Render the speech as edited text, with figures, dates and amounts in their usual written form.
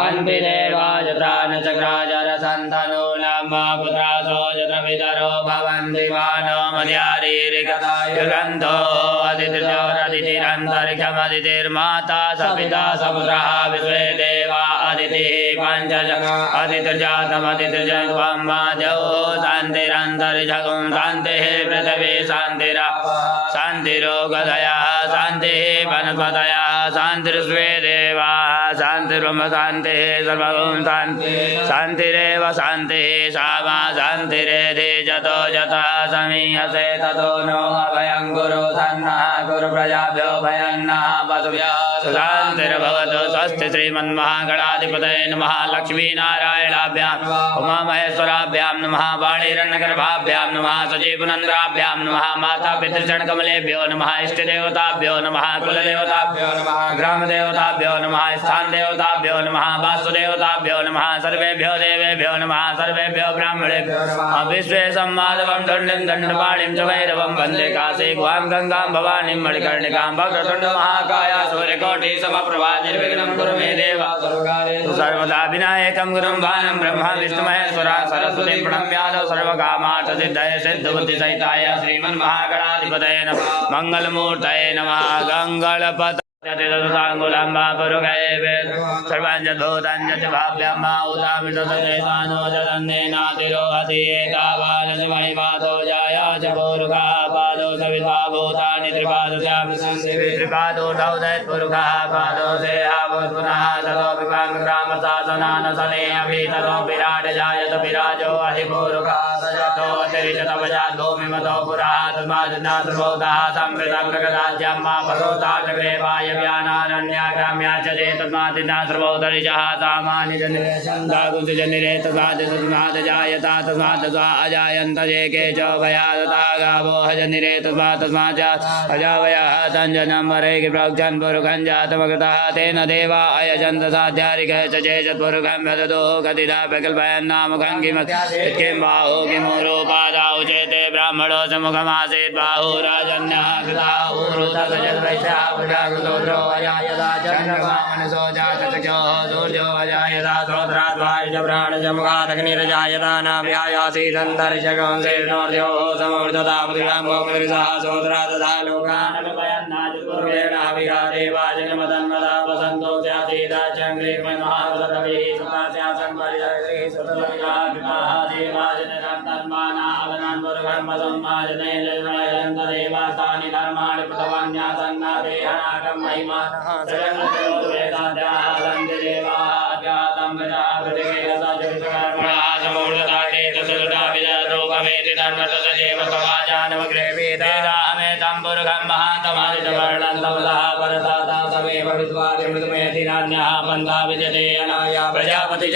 अन्तिदेवाजत्रान चक्राजरसन्धनो नामा पुत्रासो यत्र पितरो भवन्ति मानो मर्यादिरिकगन्धो अदितिरन्तरिक्षमदितिर्माता सपिता सपुत्रः विश्वे देवा अदितिः पञ्चज अदितिर्जातमदितिर्जन्त्वं माजौ शान्तिरन्तरिक्षगुं शान्तिः पृथिवी शान्तिरोगदयः शान्तिः वनस्पतयः शान्तिर्स्वे देवा शान्तिर्ब्रह्म शान्तिः सर्वगुं शान्तिरेव शान्तिः सामा शान्तिरेधि जतो जतः समीयसे ततो नो अभयं कुरु सन्नः कुरु प्रजाभ्यो भयं नः पशुभ्यः शान्तिर्भवतु स्वस्ति श्रीमन्महागणाधिपतये नमः लक्ष्मीनारायणाभ्याम् उमामहेश्वराभ्यां नमः वाणीरण्यगर्भाभ्यां नमः सजीवनन्द्राभ्यां नमः माता पितृचरणकमलेभ्यो नमः इष्टदेवताभ्यो नमः कुलदेवताभ्यो नमः ग्रामदेवताभ्यो नमः स्थानदेवताभ्यो नमः वासुदेवताभ्यो नमः सर्वेभ्यो देवेभ्यो नमः सर्वेभ्यो ब्राह्मणेभ्यो नमः विश्वे सम्माधवं दण्डं दण्डपाणिं च भैरवं वन्दे काशी गुहां गंगां भवानीं मणिकर्णिकां वक्रतुण्ड महाकाय सूर्यकोटि समप्रभा निर्विघ्नं कुरु मे देव सर्वदा विनायकं गुरुं भानं ब्रह्मा विष्णु महेश्वरा सरस्वतीं प्रणम्य सर्वकामार्थ सिद्धये सिद्धबुद्धिसहिताय श्रीमन्महागणाधिपतये नमः मंगलमूर्तये नमः गंगणपतये चतुर्दशाङ्गुलम्बा पुरुषये सर्वाञ्जद्भूताञ्च भाव्यं उदामिषसचेतानो जगन्नेनातिरोहति एतावानसमहिमातो जाया च पुरुषः पादो सविता भूतानि त्रिपादो दौदैत्पुरुषः पादो सेहाभूत्पुनः ततोऽपि ग्रामशासनानसने अपि ततो विराट जायत विराजो अधिपुरुषः ततो अतिरिचतवजात् भूमिमतो पुरः तस्माद् संवृतं प्रगदाज्यं मा परोता चक्रे व्यानारण्याग्राम्या च चेतस्मादिना सर्वोदरिजः सामान्यजनिरे तस्मात् जायता तस्मात् अजायन्त ये के च भयादता गावो हजनिरे तस्मात् अजावयः तञ्जनं वरे प्रोक्षन् पुरुषं जातमकृतः तेन देवा अयजन्त साध्यारिकः च चेजत्पुरुषं यदतो कथिता प्रकल्पयन्नामखं किं बाहो किमुरोपादाौ चेते ब्राह्मणो समुखमासीत् बाहो राजन्यः कृताहुरुतसजद्वैश्यापुजाकृतो अजायता चन्द्रमामनसो जातचक्षुः सूर्यो अजायता श्रोत्राद्वारिज प्राणजमुखादग्निरजायता नाभ्यायासी सन्दर्शकं सेनोर्यो समवर्धता पृथिव्यां गोमदृशः सोत्रा तथा लोकान् देवाजनमदन्मदा वसन्तो स्यासीता चङ्ग्रीर्महावसतभिः सुतास्यासन् परिजगैः सुतविकाः देवाजनसन्तन्मानावनान् पुरुषर्मसम्माजने जन्मयन्तदेवास्तानि धर्माणि कृतवान्यासन्ना देहनाकं महिमानः सजन्मजोद्वेदाद्याः सन्ति देवाज्ञातं प्रजापतिकेरसजवितकर्मणः समूढताटे तसुता विदरूपमेति धर्मतसदेव समाजानमग्रे वेदाहमेतं पुरुषं महान्तमादितवर्णं तमसः परताता समेव विद्वादिमृतमेति नान्यः पन्था विद्यते अनाया प्रजापति